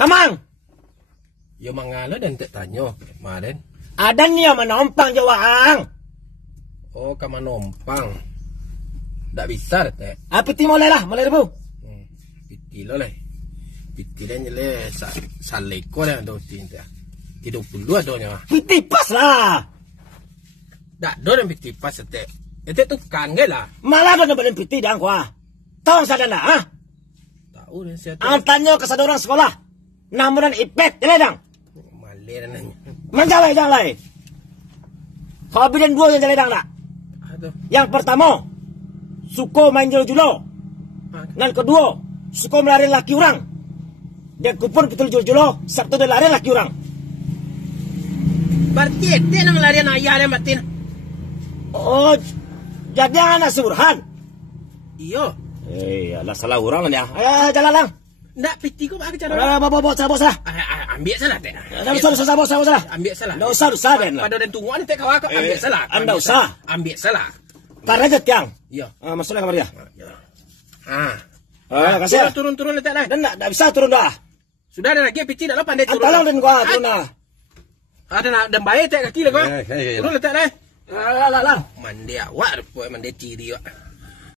Kamang. Ya mangala dan tak tanya kemarin. Ada nih yang menompang jawang. Oh, kamu nompang. Tak bisa teh. Piti mulai rebu. Piti lo lah. Piti dan jele saleko lah tu tinta. 30 adanya. Piti pas lah. Tak do dan piti pas teh. Itu tukang ke lah. Malah ada balen piti dah kuah. Tahu sadana ah? Tahu dan saya. Tanya ke satu orang sekolah. Namunan ipet jele dang. Maler nanya. Menjalai jalai. Kau bikin dua yang jalai dang tak? Yang pertama, suko main julo-julo. Dan kedua, suko melari laki orang. Dan kupon betul julo-julo, Sabtu dia lari laki orang. Berarti dia nak melari ayah dia mati. Oh, jadi anak Surhan. Iyo. Alah salah orang lah ya. Ayo jalan lang. Nak piti ko ba cara? Bawa salah. Ambil salah teh. Salah. Ambil salah. Nggak usah den. Pada dan tungguan teh kau ambil salah. Anda usah. Ambil salah. Karena jetiang. Iya. Masuklah kamar dia. Kasih. Turun letak dah. Dan tak bisa turun dah. Sudah ada lagi piti dah pandai turun. Tolong den gua turun dah. Ada nak dan baik teh kaki lah gua. Turun letak dah. Lah. Mandi awak, mandi ciri awak.